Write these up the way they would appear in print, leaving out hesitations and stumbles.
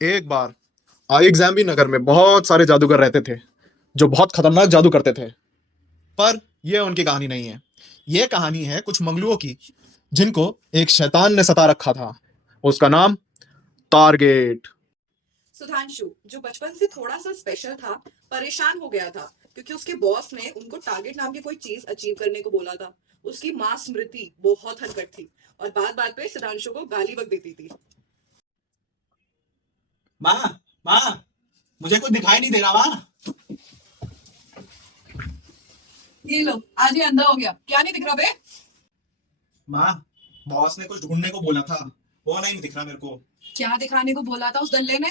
एक बार आइग्जैम्बी नगर में बहुत सारे जादूगर रहते थे जो बहुत खतरनाक जादू करते थे। पर यह उनकी कहानी नहीं है। यह कहानी है कुछ मंगलुओं की जिनको एक शैतान ने सता रखा था। उसका नाम टारगेट। सुधांशु, जो बचपन से थोड़ा सा स्पेशल था, परेशान हो गया था क्योंकि उसके बॉस ने उनको टारगेट नाम की कोई चीज अचीव करने को बोला था। उसकी माँ स्मृति बहुत हरकत थी और बात बात पे सुधांशु को गाली बक देती थी। माँ माँ, मुझे कुछ दिखाई नहीं दे रहा माँ। ये लो, आज ये अंधा हो गया, क्या नहीं दिख रहा बे? माँ, बॉस ने कुछ ढूंढने को बोला था, वो नहीं दिख रहा मेरे को। क्या दिखाने को बोला था उस दल्ले ने?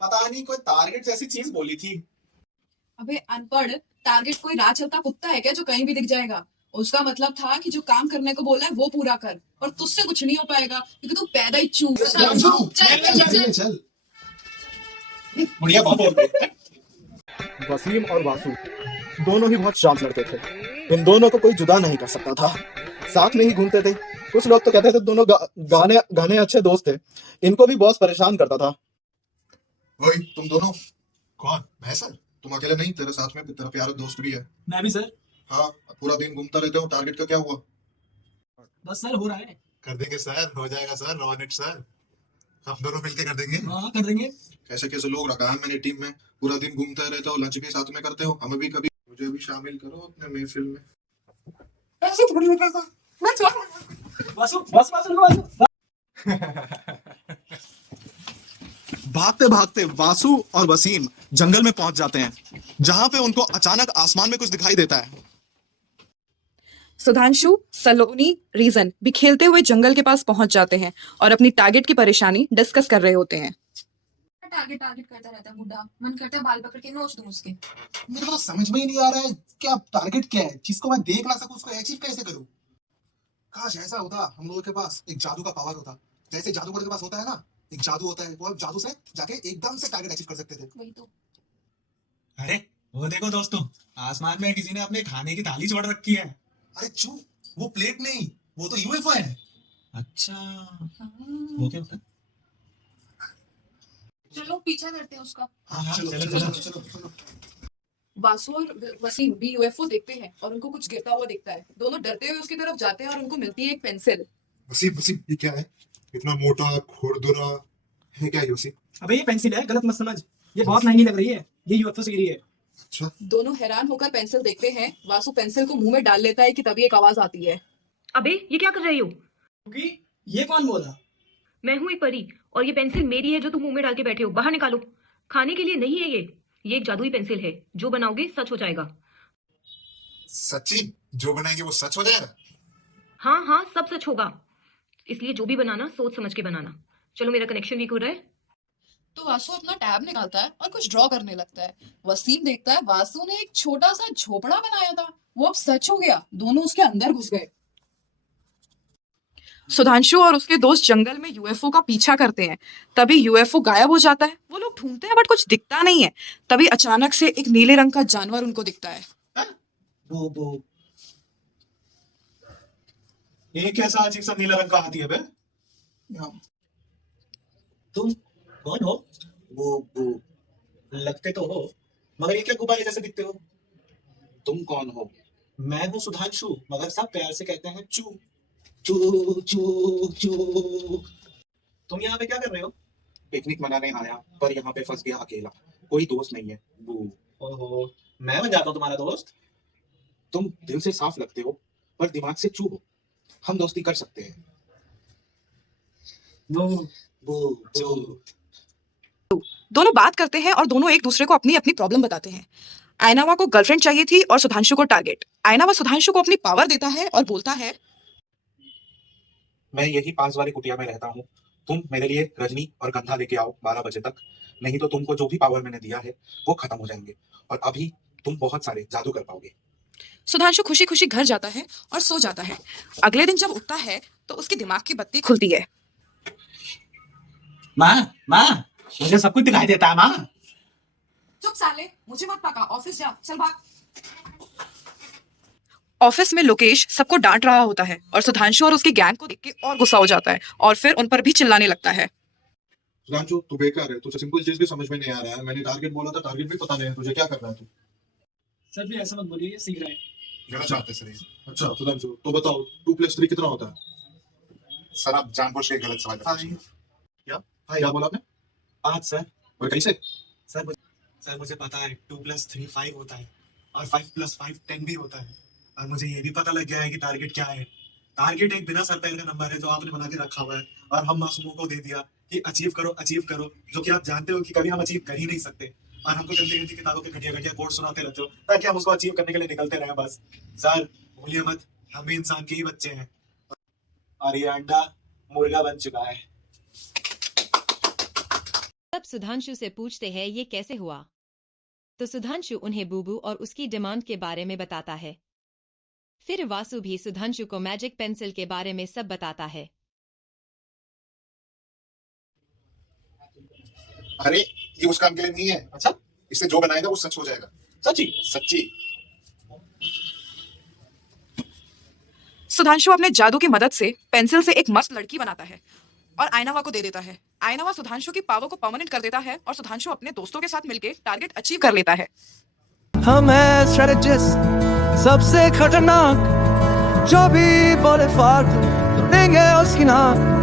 पता नहीं, कोई टारगेट जैसी चीज बोली थी। अबे अनपढ़, टारगेट कोई राह चलता कुत्ता है क्या जो कहीं भी दिख जाएगा? उसका मतलब था कि जो काम करने को बोला है वो पूरा कर, और तुझसे कुछ नहीं हो पाएगा क्योंकि तू पैदा ही चूक। चल बुढ़िया बहुत बोल रही है। वसीम और वासु दोनों ही बहुत शांत लड़के थे। इन दोनों को कोई जुदा नहीं कर सकता था। साथ में ही घूमते थे। कुछ लोग तो कहते थे दोनों गाने गाने अच्छे दोस्त थे। इनको भी बॉस परेशान करता था। वही तुम दोनों कौन? मैं सर, तुम अकेले नहीं, तेरे साथ में तेरा प्यारा दोस्त भी है। मैं भी सर। हाँ, पूरा दिन घूमता रहते हो। टारगेट का क्या हुआ? बस सर, हो रहा है। कर देंगे सर, हो जाएगा सर। रॉनेट सर, हम दोनों मिलके कर देंगे। हाँ कर देंगे। कैसे कैसे लोग रखा है मैंने टीम में। पूरा दिन घूमते रहते हो, लंच भी साथ में करते हो। हमें भी कभी, मुझे भी शामिल करो अपने महफिल में। ऐसे थोड़ी होता है सर। वासु बस वासु वासु। भागते भागते वासु और वसीम जंगल में पहुंच जाते हैं, जहां पे उनको अचानक आसमान में कुछ दिखाई देता है। सुधांशु, सलोनी, रीजन भी खेलते हुए जंगल के पास पहुंच जाते हैं और अपनी टारगेट की परेशानी डिस्कस कर रहे होते हैं। टारगेट टारगेट करता रहता है बुढ़ा, मन करता है बाल पकड़ के नोच दूं उसके। मेरे को तो समझ में ही नहीं आ रहा है क्या टारगेट क्या है, जिसको मैं देख ना सकूं उसको अचीव कैसे करूं। काश ऐसा होता हम लोगों के पास एक जादू का पावर होता, जैसे जादूगर के पास होता है ना, एक जादू होता है, वो आप जादू से जाके एकदम से टारगेट अचीव कर सकते थे। वही तो। अरे वो देखो दोस्तों, आसमान में किसी ने अपने खाने की थाली छोड़ रखी है। अरे चू, वो प्लेट नहीं, वो तो यूएफओ है। अच्छा, हाँ। वो क्या होता है? चलो पीछा करते हैं उसका। हाँ चलो चलो चलो चलो। चलो चलो। वासु और वसीम भी यूएफओ देखते हैं और उनको कुछ गिरता हुआ दिखता है। दोनों डरते हुए उसकी तरफ जाते हैं और उनको मिलती है एक पेंसिल। वसीम वसीम, ये क्या है? इतना मोटा खुरदुरा है क्या ये वसीम? अबे ये पेंसिल है, गलत मत समझ। ये बहुत महंगी लग रही है, ये यूएफओ से गिरी है। अच्छा, दोनों हैरान होकर पेंसिल देखते हैं। वासु पेंसिल को मुंह में डाल लेता है कि तभी एक आवाज आती है। अबे ये क्या कर रही हो? क्योंकि ये कौन बोला? मैं हूँ एक परी और ये पेंसिल मेरी है जो तुम मुंह में डाल के बैठे हो। बाहर निकालो। खाने के लिए नहीं है ये एक जादुई पेंसिल है। जो बनाओगे सच हो जाएगा। सच्ची? जो बनाएंगे वो सच हो जाएगा? हाँ हाँ, सब सच होगा। इसलिए जो भी बनाना सोच समझ के बनाना। चलो, मेरा कनेक्शन वीक हो रहा है। तो वासु अपना टैब निकालता है और कुछ ड्रॉ करने लगता है। वसीम देखता है वासु ने एक छोटा सा झोपड़ा बनाया था, वो अब सच हो गया। दोनों उसके अंदर घुस गए। सुधांशु और उसके दोस्त जंगल में यूएफओ का पीछा करते हैं। तभी यूएफओ गायब हो जाता है। वो लोग ढूंढते हैं बट कुछ दिखता नहीं है। तभी अचानक से एक नीले रंग का जानवर उनको दिखता है। वो ये कैसा अजीब सा नीला रंग का हाथी है बे? तुम कौन हो? वो लगते तो हो, मगर ये क्या गुब्बारे जैसे दिखते हो? तुम कौन हो? मैं हूँ सुधांशु, मगर सब प्यार से कहते हैं चू चू चू चू। तुम यहाँ पे क्या कर रहे हो? पिकनिक मनाने आया, पर यहाँ पे फंस गया अकेला। कोई दोस्त नहीं है। वो ओहो, मैं बन जाता हूँ तुम्हारा दोस्त। तुम दिल से साफ लगते हो, पर दिमाग से चू हो। हम दोस्ती कर सकते हैं। वो दोनों बात करते हैं और दोनों एक दूसरे को अपनी अपनी प्रॉब्लम बताते हैं। आयनावा को गर्लफ्रेंड चाहिए थी और सुधांशु को टारगेट। आयनावा सुधांशु को अपनी पावर देता है और बोलता है, मैं यही पास वाली कुटिया में रहता हूँ। तुम मेरे लिए रजनी और गंधा लेके आओ 12 बजे तक, नहीं तो तुमको जो भी पावर मैंने दिया है वो खत्म हो जाएंगे, और अभी तुम बहुत सारे जादू कर पाओगे। सुधांशु खुशी खुशी घर जाता है और सो जाता है। अगले दिन जब उठता है तो उसके दिमाग की बत्ती खुलती है। माँ, मुझे सब कुछ दिखाई देता है माँ। चुप साले, मुझे मत पका, ऑफिस जा, चल भाग। ऑफिस में लोकेश सबको डांट रहा होता है और सुधांशु और उसकी गैंग को देख के और गुस्सा हो जाता है और फिर उन पर भी चिल्लाने लगता है। सुधांशु तू बेकार है, तुझे सिंपल चीज भी समझ में नहीं आ रहा है। मैंने टारगेट बोला था, टारगेट भी पता नहीं है तुझे, क्या कर रहा है तू? सर भी ऐसा मत बोलिए, ये सीख रहा है। गलत चाहते सर ये। अच्छा सुधांशु तो बताओ 2+3 कितना होता है? सर आप जानबूझ के गलत सवाल कर रहे हैं। क्या बोला आपने? 5 सर। और कैसे? सर मुझे पता है 2+3 5 होता है और 5+5 10 भी होता है। और मुझे ये भी पता लग गया है कि टारगेट क्या है। टारगेट एक बिना सर पैर का नंबर है जो आपने बना के रखा हुआ है और हम मासूमों को दे दिया कि अचीव करो, जो कि आप जानते हो कि कभी हम अचीव कर ही नहीं सकते और हमको गंदी गंदी किताबों के घटिया कोड सुनाते रहते हो ताकि हम उसको अचीव करने के लिए निकलते रहे बस। सर भूलिए मत, हम भी इंसान के ही बच्चे हैं और ये अंडा मुर्गा बन चुका है। तब सुधांशु से पूछते हैं ये कैसे हुआ, तो सुधांशु उन्हें बूबू और उसकी डिमांड के बारे में बताता है। फिर वासु भी सुधांशु को मैजिक पेंसिल के बारे में सब बताता है। अरे ये उस काम के लिए नहीं है। अच्छा, इससे जो बनाएगा वो सच हो जाएगा। सच्ची? सच्ची। सुधांशु अपने जादू की मदद से पेंसिल से एक मस्त लड़की बनाता है और आयनावा को दे देता है। आयनावा सुधांशु की पावर को परमानेंट कर देता है और सुधांशु अपने दोस्तों के साथ मिलकर टारगेट अचीव कर लेता है। हम हैं स्ट्रेटेजिस्ट, सबसे खतरनाक, जो भी बोले फालतू तो देंगे उसकी नाक।